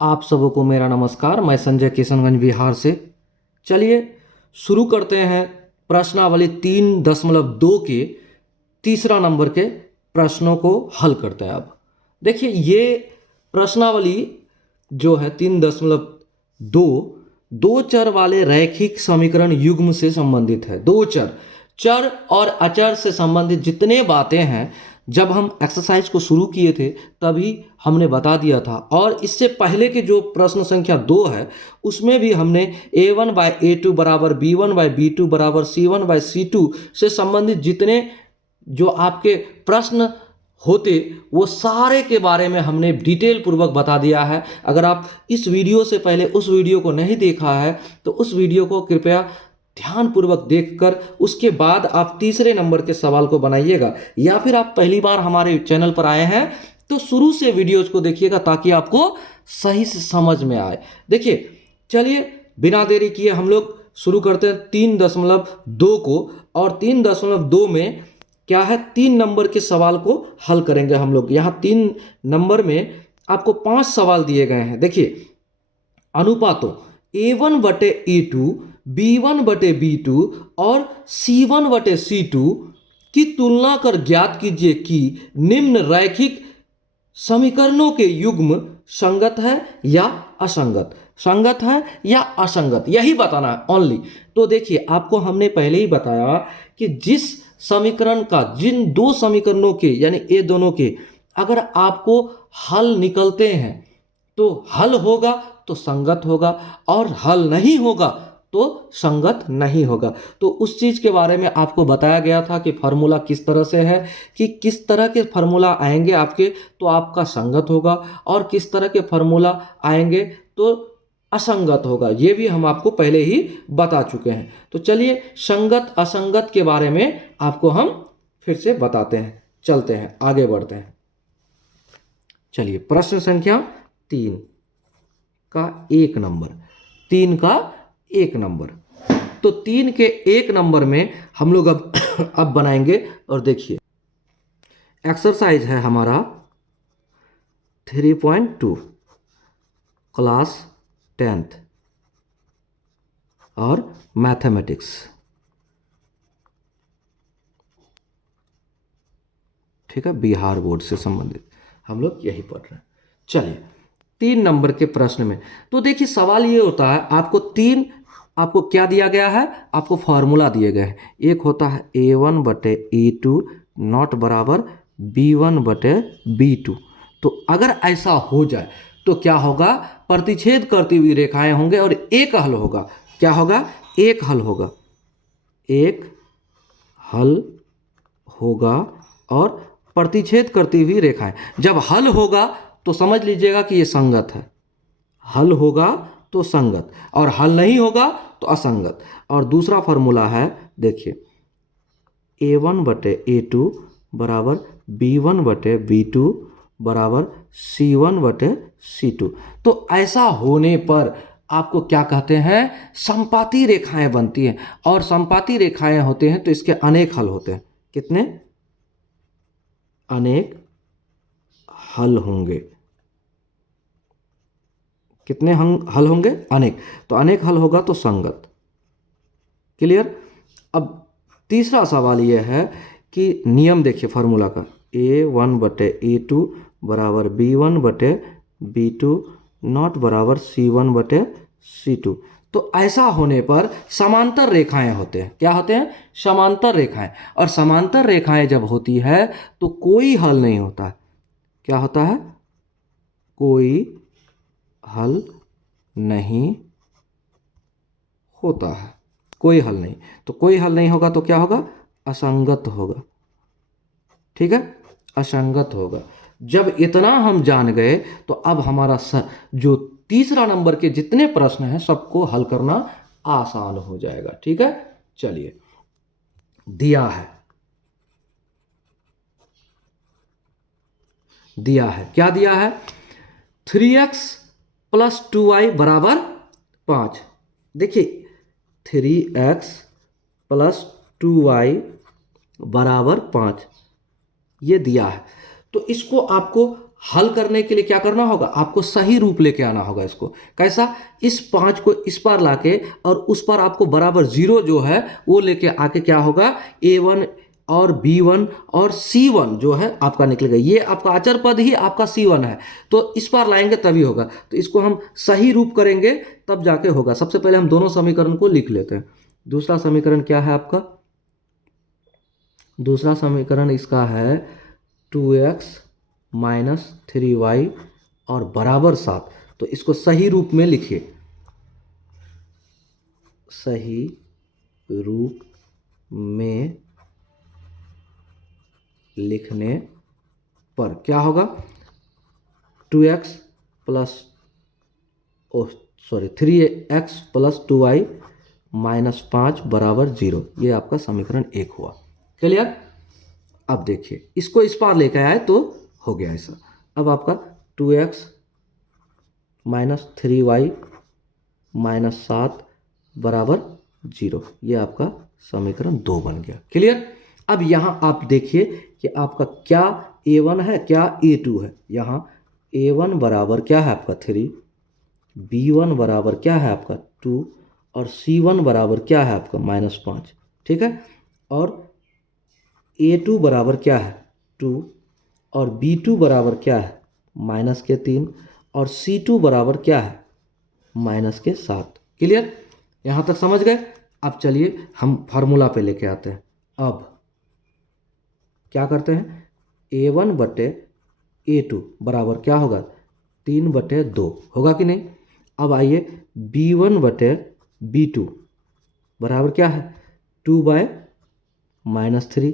आप सबको मेरा नमस्कार। मैं संजय किशनगंज बिहार से। चलिए शुरू करते हैं प्रश्नावली 3.2 के तीसरा नंबर के प्रश्नों को हल करते हैं। अब देखिए ये प्रश्नावली जो है 3.2 दो चर वाले रैखिक समीकरण युग्म से संबंधित है। दो चर चर और अचर से संबंधित जितने बातें हैं जब हम एक्सरसाइज को शुरू किए थे तभी हमने बता दिया था, और इससे पहले के जो प्रश्न संख्या 2 है उसमें भी हमने a1/a2 बराबर b1/b2 बराबर c1/c2 से संबंधित जितने जो आपके प्रश्न होते वो सारे के बारे में हमने डिटेल पूर्वक बता दिया है। अगर आप इस वीडियो से पहले उस वीडियो को नहीं देखा है तो उस वीडियो को कृपया ध्यानपूर्वक देखकर उसके बाद आप तीसरे नंबर के सवाल को बनाइएगा, या फिर आप पहली बार हमारे चैनल पर आए हैं तो शुरू से वीडियोज को देखिएगा ताकि आपको सही से समझ में आए। देखिए चलिए बिना देरी किए हम लोग शुरू करते हैं 3.2 को, और 3.2 में क्या है 3 नंबर के सवाल को हल करेंगे हम लोग। यहाँ 3 नंबर में आपको 5 सवाल दिए गए हैं। देखिए अनुपातों a1/a2 b1/b2 और c1/c2 की तुलना कर ज्ञात कीजिए कि निम्न रैखिक समीकरणों के युग्म संगत है या असंगत। संगत है या असंगत यही बताना है ओनली। तो देखिए आपको हमने पहले ही बताया कि जिस समीकरण का जिन दो समीकरणों के यानी ये दोनों के अगर आपको हल निकलते हैं तो हल होगा तो संगत होगा, और हल नहीं होगा तो संगत नहीं होगा। तो उस चीज के बारे में आपको बताया गया था कि फार्मूला किस तरह से है, कि किस तरह के फार्मूला आएंगे आपके तो आपका संगत होगा, और किस तरह के फार्मूला आएंगे तो असंगत होगा। ये भी हम आपको पहले ही बता चुके हैं। तो चलिए संगत असंगत के बारे में आपको हम फिर से बताते हैं। चलते हैं आगे बढ़ते हैं। चलिए प्रश्न संख्या 3 का 1 नंबर। 3 का 1 नंबर। तो 3 के 1 नंबर में हम लोग अब बनाएंगे। और देखिए एक्सरसाइज है हमारा 3.2 क्लास 10th और मैथमेटिक्स। ठीक है, बिहार बोर्ड से संबंधित हम लोग यही पढ़ रहे हैं। चलिए 3 नंबर के प्रश्न में तो देखिए सवाल ये होता है आपको क्या दिया गया है, आपको फॉर्मूला दिए गए हैं। एक होता है a1/a2 नॉट बराबर b1/b2। तो अगर ऐसा हो जाए तो क्या होगा, प्रतिच्छेद करती हुई रेखाएं होंगे और एक हल होगा। क्या होगा, एक हल होगा। एक हल होगा और प्रतिच्छेद करती हुई रेखाएं। जब हल होगा तो समझ लीजिएगा कि ये संगत है। हल होगा तो संगत, और हल नहीं होगा तो असंगत। और दूसरा फॉर्मूला है देखिए a1/a2 बराबर b1/b2 बराबर c1/c2। तो ऐसा होने पर आपको क्या कहते हैं, समपाती रेखाएं बनती हैं, और समपाती रेखाएं होते हैं तो इसके अनेक हल होते हैं। कितने, अनेक हल होंगे। कितने हल होंगे, अनेक। तो अनेक हल होगा तो संगत। क्लियर। अब तीसरा सवाल यह है कि नियम देखिए फार्मूला का a1/a2 बराबर b1/b2 नॉट बराबर c1/c2। तो ऐसा होने पर समांतर रेखाएं होते हैं। क्या होते हैं, समांतर रेखाएं। और समांतर रेखाएं जब होती है तो कोई हल नहीं होता। क्या होता है, कोई हल नहीं होता है। कोई हल नहीं, तो कोई हल नहीं होगा तो क्या होगा, असंगत होगा। ठीक है, असंगत होगा। जब इतना हम जान गए तो अब हमारा जो तीसरा नंबर के जितने प्रश्न हैं सबको हल करना आसान हो जाएगा। ठीक है, चलिए दिया है क्या दिया है, 3x + 2y बराबर 5। देखिए 3x + 2y बराबर 5 ये दिया है। तो इसको आपको हल करने के लिए क्या करना होगा, आपको सही रूप लेके आना होगा इसको। कैसा, इस 5 को इस पार लाके और उस पार आपको बराबर 0 जो है वो लेके आके क्या होगा, A1 और B1 और C1 जो है आपका निकलेगा। ये आपका अचर पद ही आपका C1 है, तो इस पार लाएंगे तभी होगा। तो इसको हम सही रूप करेंगे तब जाके होगा। सबसे पहले हम दोनों समीकरण को लिख लेते हैं। दूसरा समीकरण क्या है आपका, दूसरा समीकरण इसका है 2x माइनस 3y और बराबर 7। तो इसको सही रूप में लिखिए, सही रूप में लिखने पर क्या होगा, 2x plus 3x plus 2y minus 5 बराबर 0। ये आपका समीकरण 1 हुआ। क्लियर। अब देखिए इसको इस पार लेकर आए तो हो गया ऐसा। अब आपका 2x माइनस 3y माइनस 7 बराबर 0, ये आपका समीकरण 2 बन गया। क्लियर। अब यहाँ आप देखिए कि आपका क्या A1 है क्या A2 है। यहाँ A1 बराबर क्या है आपका 3, B1 बराबर क्या है आपका 2 और C1 बराबर क्या है आपका माइनस 5। ठीक है। और A2 बराबर क्या है 2 और B2 बराबर क्या है माइनस के 3 और C2 बराबर क्या है माइनस के 7। क्लियर। यहाँ तक समझ गए। अब चलिए हम फार्मूला पे लेके आते हैं। अब क्या करते हैं, A1 बटे A2 बराबर क्या होगा 3 बटे 2 होगा कि नहीं। अब आइए B1 बटे B2 बराबर क्या है 2 बाय माइनस 3।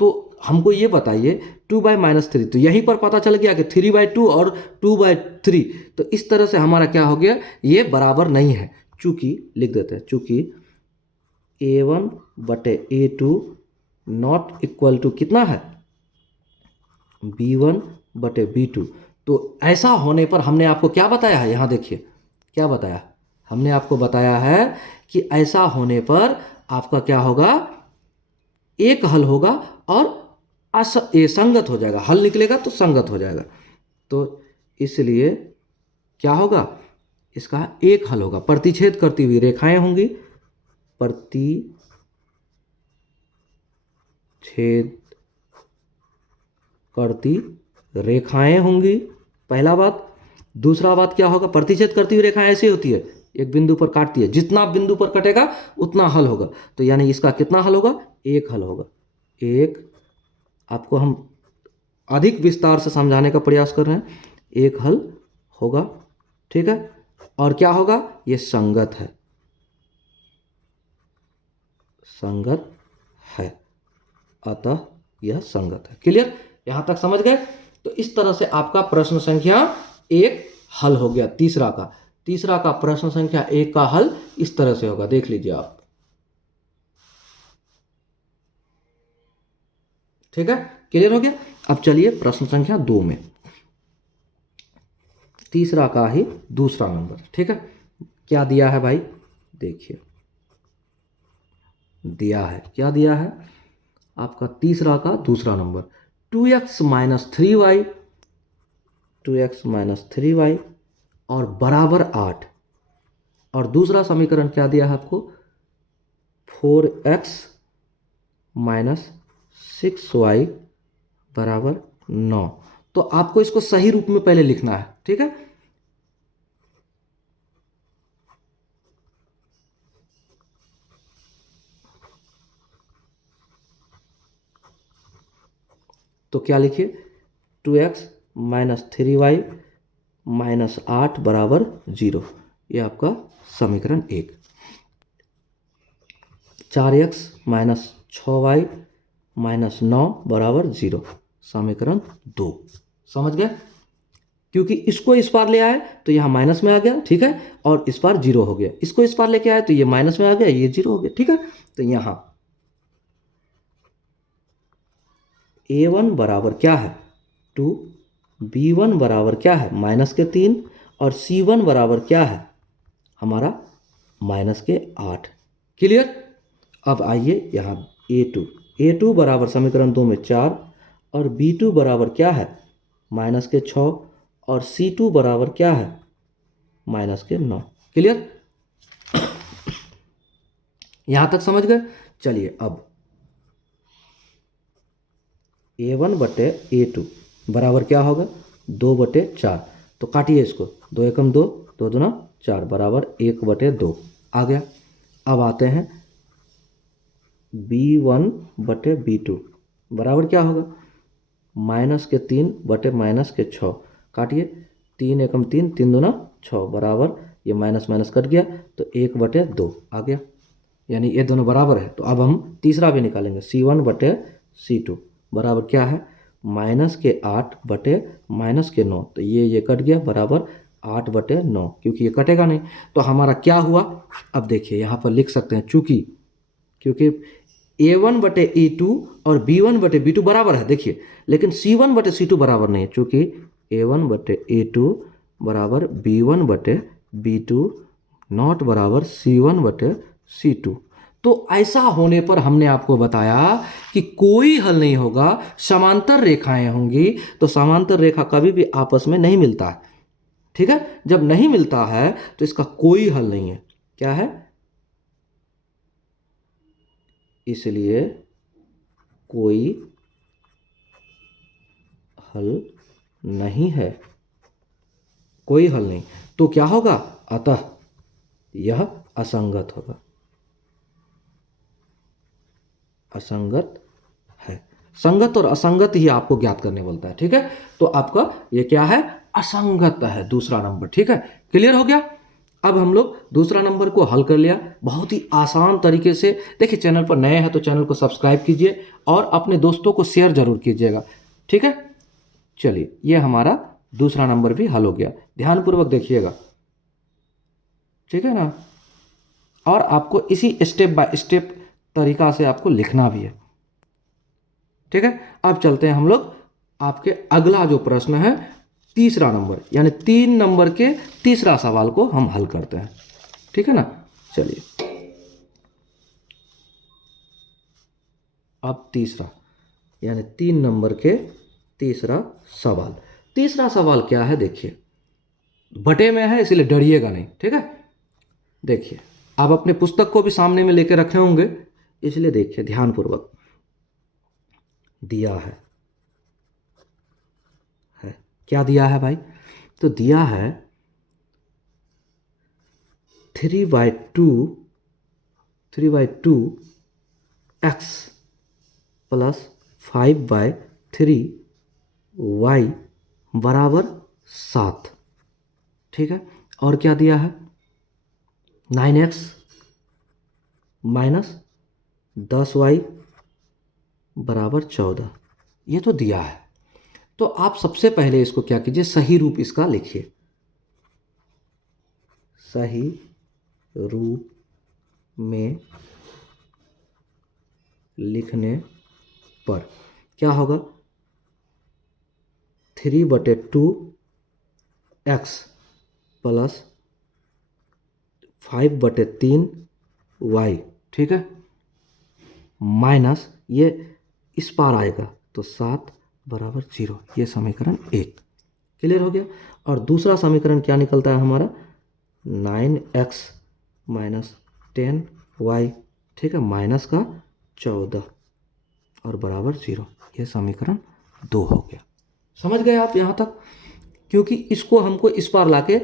तो हमको ये बताइए 2 बाय माइनस 3, तो यहीं पर पता चल गया कि 3 बाय 2 और 2 बाय 3। तो इस तरह से हमारा क्या हो गया, ये बराबर नहीं है। चूंकि लिख देते हैं, चूंकि A1 बटे A2 नॉट इक्वल टू कितना है B1 बटे B2। तो ऐसा होने पर हमने आपको क्या बताया है, यहाँ देखिए क्या बताया, हमने आपको बताया है कि ऐसा होने पर आपका क्या होगा, एक हल होगा और ये संगत हो जाएगा। हल निकलेगा तो संगत हो जाएगा। तो इसलिए क्या होगा, इसका एक हल होगा। प्रतिच्छेद करती हुई रेखाएं होंगी, प्रतिच्छेद करती रेखाएं होंगी, पहला बात। दूसरा बात क्या होगा, प्रतिच्छेद करती हुई रेखाएं ऐसी होती है, एक बिंदु पर काटती है, जितना बिंदु पर कटेगा उतना हल होगा। तो यानी इसका कितना हल होगा, एक हल होगा। एक, आपको हम अधिक विस्तार से समझाने का प्रयास कर रहे हैं, एक हल होगा। ठीक है। और क्या होगा, ये संगत है, संगत है, अतः यह संगत है। क्लियर। यहां तक समझ गए। तो इस तरह से आपका प्रश्न संख्या 1 हल हो गया। तीसरा का प्रश्न संख्या 1 का हल इस तरह से होगा, देख लीजिए आप। ठीक है, क्लियर हो गया। अब चलिए प्रश्न संख्या 2 में, तीसरा का ही दूसरा नंबर। ठीक है, क्या दिया है भाई, देखिए दिया है, क्या दिया है आपका तीसरा का दूसरा number 2x minus 3y, 2x minus 3y और बराबर 8। और दूसरा समीकरण क्या दिया है आपको 4x माइनस 6y बराबर 9। तो आपको इसको सही रूप में पहले लिखना है। ठीक है, तो क्या लिखिए 2x माइनस 3y माइनस 8 बराबर 0, ये आपका समीकरण 1। 4x माइनस 6y माइनस 9 बराबर 0, समीकरण 2। समझ गए। क्योंकि इसको इस पार ले आए तो यहाँ माइनस में आ गया। ठीक है, और इस पार 0 हो गया, इसको इस पार लेके आए तो ये माइनस में आ गया, ये 0 हो गया। ठीक है, तो यहाँ A1 बराबर क्या है 2, B1 बराबर क्या है माइनस के 3 और C1 बराबर क्या है हमारा माइनस के 8। क्लियर। अब आइए यहाँ A2 बराबर समीकरण 2 में 4 और B2 बराबर क्या है माइनस के 6 और C2 बराबर क्या है, माइनस के 9। क्लियर, यहां तक समझ गए। चलिए अब A1 बटे A2 बराबर क्या होगा, 2/4। तो काटिए इसको, 2 एकम 2, 2 दूना 4 बराबर 1/2 आ गया। अब आते हैं B1 बटे B2 बराबर क्या होगा, माइनस के 3 बटे माइनस के 6। काटिए, 3 एकम 3, 3 दूना 6 बराबर, ये माइनस माइनस कट गया तो 1/2 आ गया, यानी ये दोनों बराबर है। तो अब हम तीसरा भी निकालेंगे, C1 बटे C2 बराबर क्या है, माइनस के 8 बटे माइनस के 9। तो ये कट गया बराबर 8/9, क्योंकि ये कटेगा नहीं। तो हमारा क्या हुआ, अब देखिए यहाँ पर लिख सकते हैं, क्योंकि A1 बटे A2 और B1 बटे B2 बराबर है, देखिए, लेकिन C1 बटे C2 बराबर नहीं है, चूँकि A1 बटे A2 बराबर B1 बटे B2 नॉट बराबर C1 बटे C2। तो ऐसा होने पर हमने आपको बताया कि कोई हल नहीं होगा, समांतर रेखाएं होंगी। तो समांतर रेखा कभी भी आपस में नहीं मिलता है, ठीक है। जब नहीं मिलता है तो इसका कोई हल नहीं है, क्या है, इसलिए कोई हल नहीं है, कोई हल नहीं। तो क्या होगा, अतः यह असंगत होगा, असंगत है। संगत और असंगत ही आपको ज्ञात करने बोलता है, ठीक है। तो आपका ये क्या है, असंगत है, दूसरा नंबर, ठीक है। क्लियर हो गया। अब हम लोग दूसरा नंबर को हल कर लिया बहुत ही आसान तरीके से। देखिए, चैनल पर नए हैं तो चैनल को सब्सक्राइब कीजिए और अपने दोस्तों को शेयर जरूर कीजिएगा, ठीक है। चलिए, ये हमारा दूसरा नंबर भी हल हो गया, ध्यानपूर्वक देखिएगा, ठीक है ना। और आपको इसी स्टेप बाय स्टेप तरीका से आपको लिखना भी है, ठीक है। अब चलते हैं हम लोग आपके अगला जो प्रश्न है, तीसरा नंबर, यानी 3 नंबर के तीसरा सवाल को हम हल करते हैं, ठीक है ना। चलिए, अब तीसरा, यानी 3 नंबर के तीसरा सवाल। तीसरा सवाल क्या है, देखिए, बटे में है इसलिए डरिएगा नहीं, ठीक है। देखिए, आप अपने पुस्तक को भी सामने में लेके रखे होंगे, इसलिए देखिए ध्यानपूर्वक। दिया है क्या दिया है भाई, तो दिया है 3/2 x प्लस 5/3 y बराबर 7, ठीक है। और क्या दिया है, 9x माइनस 10y बराबर 14, ये तो दिया है। तो आप सबसे पहले इसको क्या कीजिए, सही रूप इसका लिखिए। सही रूप में लिखने पर क्या होगा, 3/2 x प्लस 5/3 y, ठीक है, माइनस ये इस पार आएगा तो 7 बराबर 0, ये समीकरण 1 क्लियर हो गया। और दूसरा समीकरण क्या निकलता है हमारा, 9x माइनस 10y, ठीक है, माइनस का 14 और बराबर 0, ये समीकरण 2 हो गया। समझ गए आप यहाँ तक, क्योंकि इसको हमको इस पार लाके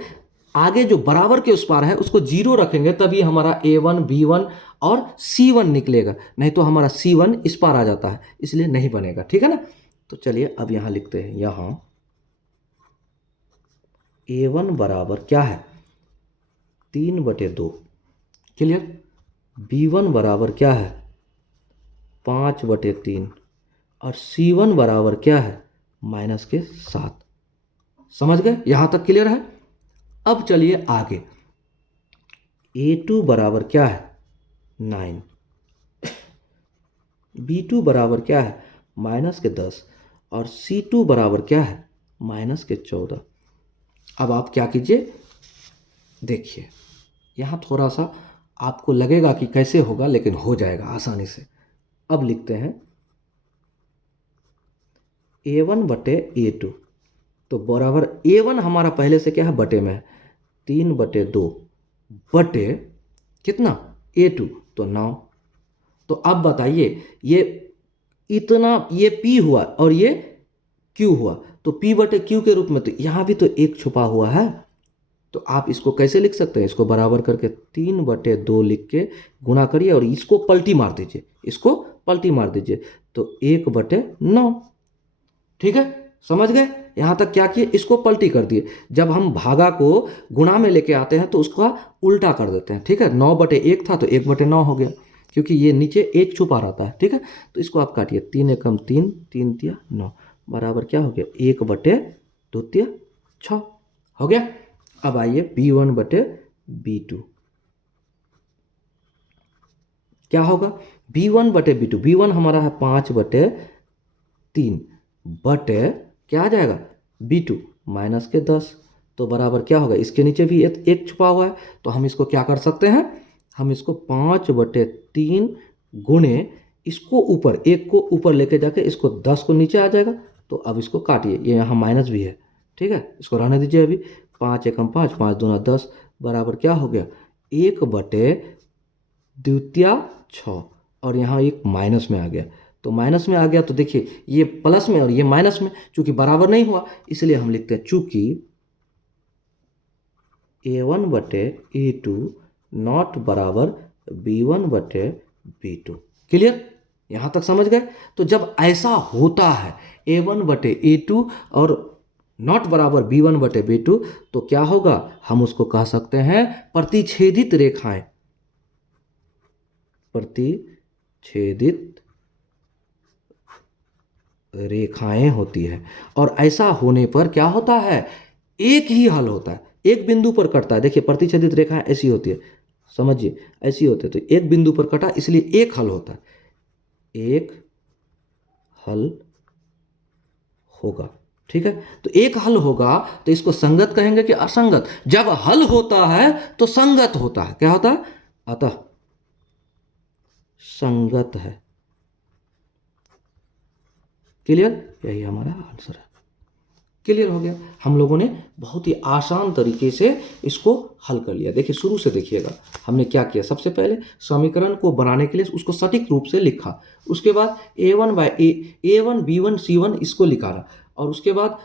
आगे जो बराबर के उस पार है उसको 0 रखेंगे, तभी हमारा A1 B1 और C1 निकलेगा, नहीं तो हमारा C1 इस पार आ जाता है, इसलिए नहीं बनेगा, ठीक है ना। तो चलिए अब यहाँ लिखते हैं, यहाँ A1 बराबर क्या है, 3/2, क्लियर। B1 बराबर क्या है, 5/3 और C1 बराबर क्या है, माइनस के 7। समझ गए, यहां तक क्लियर है। अब चलिए आगे, A2 बराबर क्या है, 9, B2 बराबर क्या है, माइनस के 10 और C2 बराबर क्या है, माइनस के 14। अब आप क्या कीजिए, देखिए, यहाँ थोड़ा सा आपको लगेगा कि कैसे होगा, लेकिन हो जाएगा आसानी से। अब लिखते हैं A1 बटे A2 तो बराबर A1 हमारा पहले से क्या है, बटे में है, 3/2 बटे कितना, A2 तो 9। तो अब बताइए ये इतना, ये P हुआ और ये Q हुआ, तो P/Q के रूप में तो यहाँ भी तो एक छुपा हुआ है। तो आप इसको कैसे लिख सकते हैं, इसको बराबर करके 3/2 लिख के गुणा करिए और इसको पलटी मार दीजिए, इसको पलटी मार दीजिए, तो 1/9। ठीक है, समझ गए? यहाँ तक क्या किए, इसको पलटी कर दिए। जब हम भागा को गुणा में लेके आते हैं तो उसका उल्टा कर देते हैं। ठीक है, 9/1 था तो 1/9 हो गया, क्योंकि ये नीचे एक छुपा रहता है। ठीक है, तो इसको आप काटिए, 3 एकम 3, 3 तिया 9, बराबर क्या हो गया, 1/2 हो गया। अब आइए B1/B2, क्या होगा, B1/B2, B1 हमारा है 5/3 बटे क्या आ जाएगा, B2 -10, तो बराबर क्या होगा, इसके नीचे भी एक छुपा हुआ है, तो हम इसको क्या कर सकते हैं, हम इसको 5/3 गुणे इसको ऊपर, एक को ऊपर लेके जाके इसको 10 को नीचे आ जाएगा। तो अब इसको काटिए, ये यहाँ माइनस भी है। ठीक है, इसको रहने दीजिए अभी, 5 एकम 5, 5 दूना 10, बराबर क्या हो गया, 1/2 और यहाँ एक माइनस में आ गया, तो माइनस में आ गया तो देखिए ये प्लस में और ये माइनस में, चूंकि बराबर नहीं हुआ इसलिए हम लिखते हैं चूंकि A1/A2 नॉट बराबर B1/B2। क्लियर, यहाँ तक समझ गए? तो जब ऐसा होता है A1/A2 और नॉट बराबर B1/B2, तो क्या होगा, हम उसको कह सकते हैं प्रतिच्छेदित रेखाएं, प्रतिच्छेदित रेखाएं होती है। और ऐसा होने पर क्या होता है, एक ही हल होता है, एक बिंदु पर कटता है। देखिए प्रतिच्छेदित रेखाएं ऐसी होती है, समझिए ऐसी होती है, तो एक बिंदु पर कटा इसलिए एक हल होता है, एक हल होगा। ठीक है, तो एक हल होगा तो इसको संगत कहेंगे कि असंगत। जब हल होता है तो संगत होता है, क्या होता है, अतः संगत है। क्लियर, यही हमारा आंसर है। क्लियर हो गया, हम लोगों ने बहुत ही आसान तरीके से इसको हल कर लिया। देखिए शुरू से देखिएगा, हमने क्या किया, सबसे पहले समीकरण को बनाने के लिए उसको सटीक रूप से लिखा, उसके बाद A1 B1 C1 इसको निकाला, और उसके बाद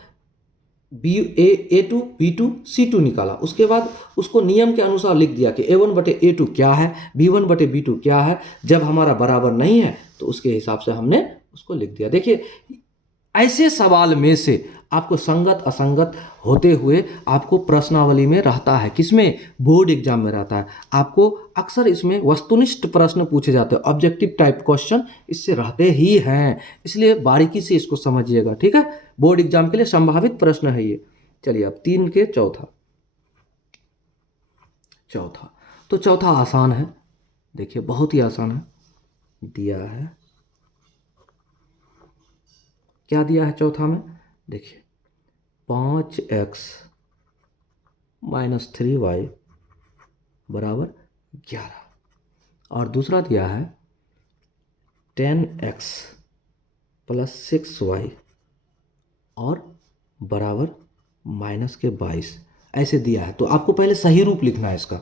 A2 B2 C2 निकाला। उसके बाद उसको नियम के अनुसार लिख दिया कि A1/A2 क्या है, B1/B2 क्या है। जब हमारा बराबर नहीं है तो उसके हिसाब से हमने उसको लिख दिया। देखिए ऐसे सवाल में से आपको संगत असंगत होते हुए आपको प्रश्नावली में रहता है, किसमें, बोर्ड एग्जाम में रहता है। आपको अक्सर इसमें वस्तुनिष्ठ प्रश्न पूछे जाते हैं, ऑब्जेक्टिव टाइप क्वेश्चन इससे रहते ही हैं, इसलिए बारीकी से इसको समझिएगा। ठीक है, बोर्ड एग्जाम के लिए संभावित प्रश्न है ये। चलिए अब 3 के चौथा, तो चौथा आसान है, देखिए बहुत ही आसान है, दिया है, क्या दिया है चौथा में, देखिए 5x - 3y बराबर 11, और दूसरा दिया है 10x + 6y और बराबर -22, ऐसे दिया है। तो आपको पहले सही रूप लिखना है इसका।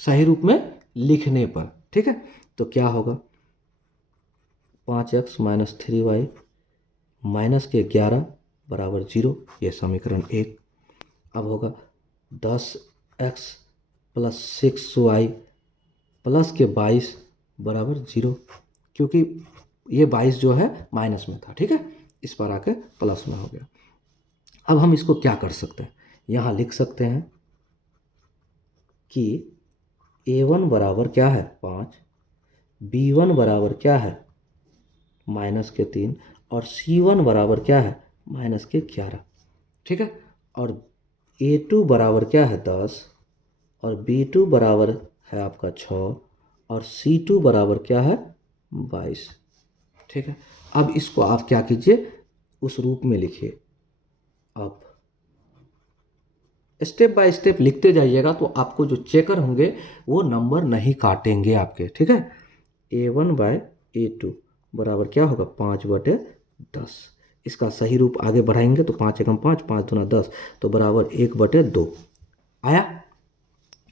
सही रूप में लिखने पर, ठीक है, तो क्या होगा, 5x - 3y -11 बराबर 0, यह समीकरण 1। अब होगा 10x + 6y + 22 बराबर 0, क्योंकि ये 22 जो है माइनस में था। ठीक है, इस पर आके प्लस में हो गया। अब हम इसको क्या कर सकते हैं, यहाँ लिख सकते हैं कि A1 बराबर क्या है 5, B1 बराबर क्या है -3, और C1 बराबर क्या है -11। ठीक है, और A2 बराबर क्या है 10, और B2 बराबर है आपका 6, और C2 बराबर क्या है 22। ठीक है, अब इसको आप क्या कीजिए, उस रूप में लिखिए। अब स्टेप बाय स्टेप लिखते जाइएगा तो आपको जो चेकर होंगे वो नंबर नहीं काटेंगे आपके, ठीक है। A1/A2 बराबर क्या होगा 5/10। इसका सही रूप आगे बढ़ाएंगे तो 5 एकम 5, 5 दूना 10, तो बराबर 1/2 आया।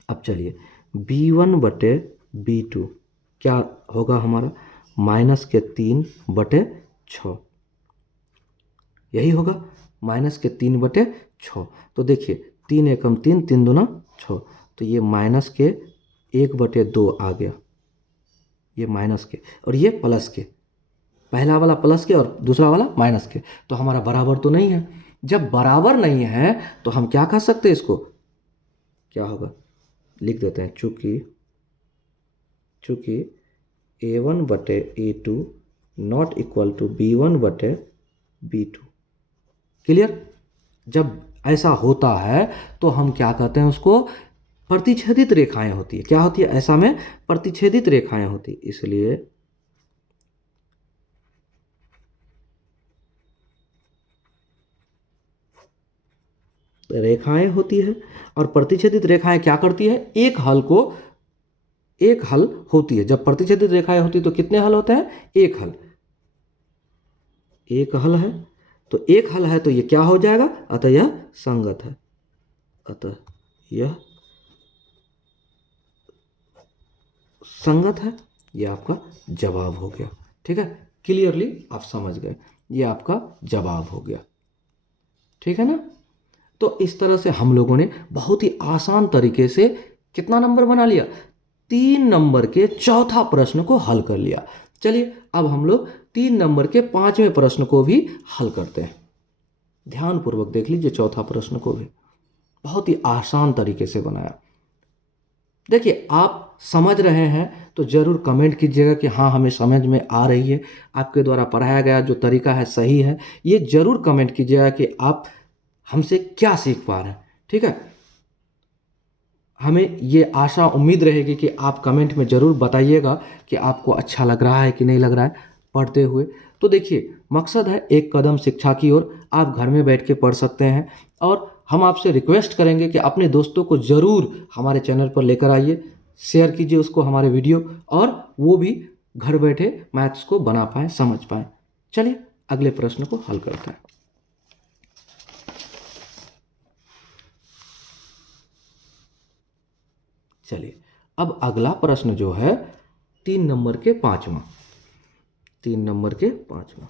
अब चलिए B1/B2 क्या होगा हमारा -3/6, यही होगा -3/6। तो देखिए 3 एकम 3, 3 दूना 6, तो ये -1/2 आ गया, ये माइनस के और ये प्लस के, पहला वाला प्लस के और दूसरा वाला माइनस के, तो हमारा बराबर तो नहीं है। जब बराबर नहीं है तो हम क्या कर सकते हैं, इसको क्या होगा लिख देते हैं, चूंकि A1/A2 not equal to B1/B2। Clear. जब ऐसा होता है तो हम क्या कहते हैं उसको, प्रतिच्छेदित रेखाएं होती है। क्या होती है ऐसा में, प्रतिच्छेदित रेखाएं होती है, इसलिए रेखाएं होती है। और प्रतिच्छेदित रेखाएं क्या करती है, एक हल होती है। जब प्रतिच्छेदित रेखाएं होती है तो कितने हल होते हैं, एक हल है। तो एक हल है तो ये क्या हो जाएगा, अतः यह संगत है, अतः यह संगत है। ये आपका जवाब हो गया, ठीक है। क्लियरली आप समझ गए, ये आपका जवाब हो गया, ठीक है ना। तो इस तरह से हम लोगों ने बहुत ही आसान तरीके से कितना नंबर बना लिया, 3 नंबर के चौथा प्रश्न को हल कर लिया। चलिए अब हम लोग 3 नंबर के 5वें प्रश्न को भी हल करते हैं। ध्यानपूर्वक देख लीजिए, चौथा प्रश्न को भी बहुत ही आसान तरीके से बनाया। देखिए आप समझ रहे हैं तो ज़रूर कमेंट कीजिएगा कि हाँ हमें समझ में आ रही है, आपके द्वारा पढ़ाया गया जो तरीका है सही है। ये ज़रूर कमेंट कीजिएगा कि आप हमसे क्या सीख पा रहे हैं, ठीक है। हमें ये आशा उम्मीद रहेगी कि आप कमेंट में ज़रूर बताइएगा कि आपको अच्छा लग रहा है कि नहीं लग रहा है पढ़ते हुए। तो देखिए मकसद है एक कदम शिक्षा की ओर, आप घर में बैठ के पढ़ सकते हैं। और हम आपसे रिक्वेस्ट करेंगे कि अपने दोस्तों को ज़रूर हमारे चैनल पर लेकर आइए, शेयर कीजिए उसको हमारे वीडियो, और वो भी घर बैठे मैथ्स को बना पाएँ, समझ पाएँ। चलिए अगले प्रश्न को हल करते हैं। चलिए अब अगला प्रश्न जो है 3 नंबर के 5वां, 3 नंबर के 5वां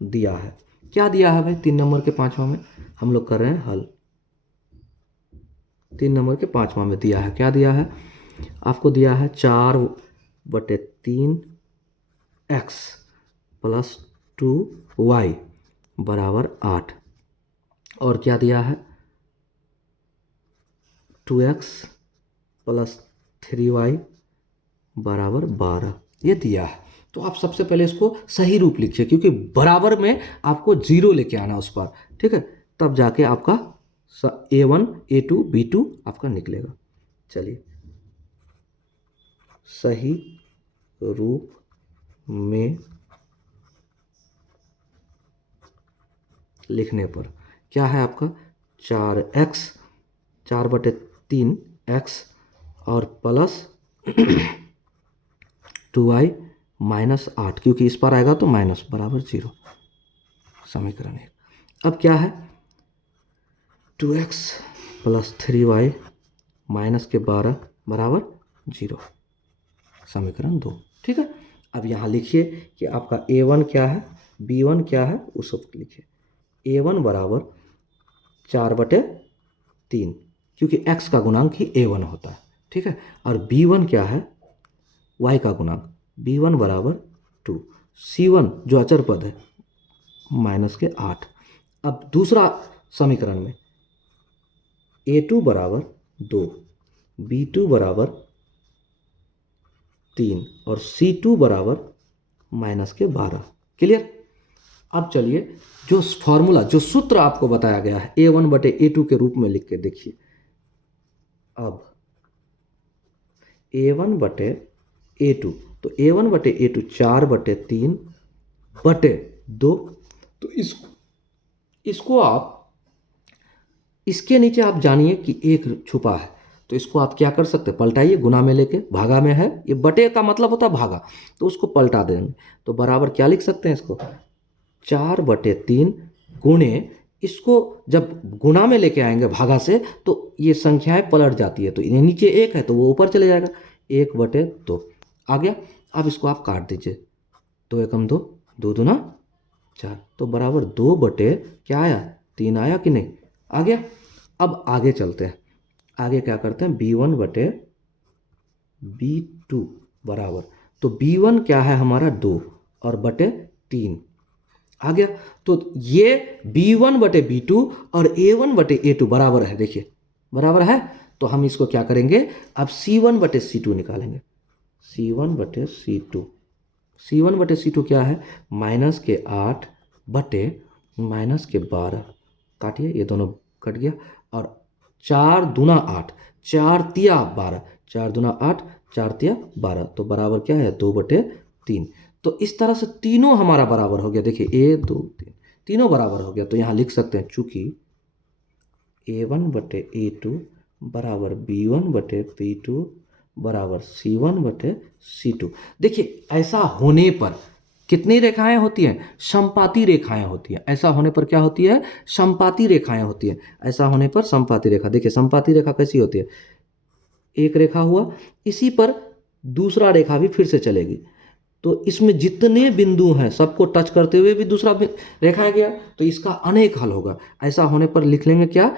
दिया है। क्या दिया है भाई 3 नंबर के 5वां में, हम लोग कर रहे हैं हल। 3 नंबर के 5वां में दिया है, क्या दिया है आपको, दिया है 4/3 x प्लस 2y बराबर 8, और क्या दिया है 2x प्लस 3y बराबर 12, ये दिया है। तो आप सबसे पहले इसको सही रूप लिखिए, क्योंकि बराबर में आपको 0 लेके आना उस पर, ठीक है, तब जाके आपका A1 A2 B2 आपका निकलेगा। चलिए सही रूप में लिखने पर क्या है आपका 4/3x और प्लस 2y माइनस 8, क्योंकि इस पर आएगा तो माइनस बराबर 0, समीकरण 1। अब क्या है 2x प्लस 3y माइनस के 12 बराबर 0, समीकरण 2, ठीक है। अब यहाँ लिखिए कि आपका A1 क्या है, B1 क्या है, उस वक्त लिखिए। A1 बराबर 4/3, क्योंकि x का गुणांक ही A1 होता है, ठीक है। और B1 क्या है, y का गुणांक, B1 बराबर 2, C1 जो अचर पद है माइनस के 8। अब दूसरा समीकरण में A2 बराबर 2, B2 बराबर 3 और C2 बराबर माइनस के 12। क्लियर। अब चलिए जो फॉर्मूला, जो सूत्र आपको बताया गया है A1/A2 के रूप में लिख के देखिए। अब A1/A2, तो A1/A2 4/3/2 तो इसको आप इसके नीचे आप जानिए कि एक छुपा है, तो इसको आप क्या कर सकते हैं, पलटाइए, गुना में लेके, भागा में है, ये बटे का मतलब होता है भागा, तो उसको पलटा देंगे तो बराबर क्या लिख सकते हैं इसको, 4/3 गुणे, इसको जब गुना में लेके आएंगे भागा से तो ये संख्याएं पलट जाती है, तो इन्हें नीचे एक है तो वो ऊपर चले जाएगा, 1/2 आ गया। अब इसको आप काट दीजिए, 2 एकम 2, 2 दूना 4, तो बराबर 2 बटे क्या आया, 3 आया कि नहीं, आ गया। अब आगे चलते हैं, आगे क्या करते हैं, B1/B2 बराबर, तो B1 क्या है हमारा 2 और बटे 3 आ गया। तो ये B1/B2 और A1/A2 बराबर है, देखिए बराबर है, तो हम इसको क्या करेंगे, अब C1/C2 निकालेंगे, C1/C2, C1/C2 क्या है, -8 बटे -12, काटिए, ये दोनों कट गया, और 4 दूना 8, 4 तिया 12, 4 दूना 8, 4 तिया 12, तो बराबर क्या है, 2/3। तो इस तरह से तीनों हमारा बराबर हो गया, देखिए 1 2 3 तीनों बराबर हो गया, तो यहाँ लिख सकते हैं चूंकि A1/A2 बराबर B1/B2 बराबर C1/C2। देखिए ऐसा होने पर कितनी रेखाएं होती हैं, समपाती रेखाएं होती हैं, ऐसा होने पर क्या होती है, समपाती रेखाएं होती हैं, ऐसा होने पर समपाती रेखा, देखिए समपाती रेखा कैसी होती है, एक रेखा हुआ, इसी पर दूसरा रेखा भी फिर से चलेगी, तो इसमें जितने बिंदु हैं सबको टच करते हुए भी दूसरा रेखा गया, तो इसका अनेक हल होगा, ऐसा होने पर लिख लेंगे क्या,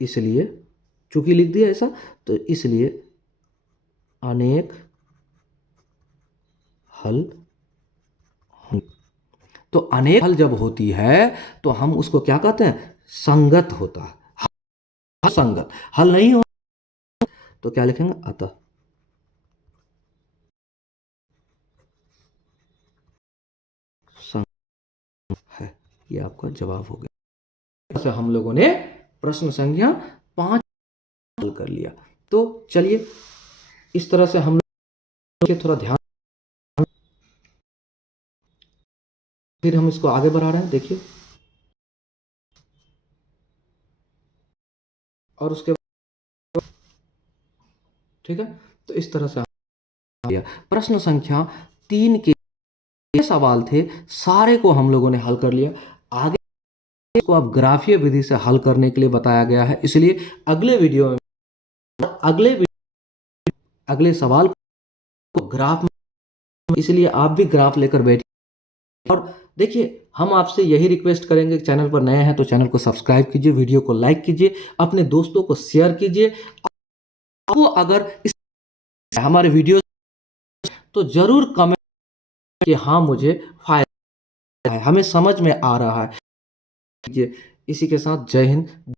इसलिए चूंकि लिख दिया ऐसा, तो इसलिए अनेक हल, तो अनेक हल जब होती है तो हम उसको क्या कहते हैं, संगत होता है, संगत हल नहीं हो तो क्या लिखेंगे, अतः संगत है, ये आपका जवाब हो गया। से हम लोगों ने प्रश्न संख्या 5 हल कर लिया। तो चलिए इस तरह से हम लोग थोड़ा ध्यान, फिर हम इसको आगे बढ़ा रहे हैं, देखिए, और उसके बाद ठीक है, तो इस तरह से प्रश्न संख्या 3 के सवाल थे, सारे को हम लोगों ने हल कर लिया। आगे को अब ग्राफीय विधि से हल करने के लिए बताया गया है, इसलिए अगले वीडियो में अगले सवाल को ग्राफ में, इसलिए आप भी ग्राफ लेकर बैठिए। और देखिए हम आपसे यही रिक्वेस्ट करेंगे, चैनल पर नए हैं तो चैनल को सब्सक्राइब कीजिए, वीडियो को लाइक कीजिए, अपने दोस्तों को शेयर कीजिए। आपको अगर इस हमारे वीडियो तो जरूर कमेंट कि हाँ मुझे फायदा है, हमें समझ में आ रहा है। इसी के साथ जय हिंद।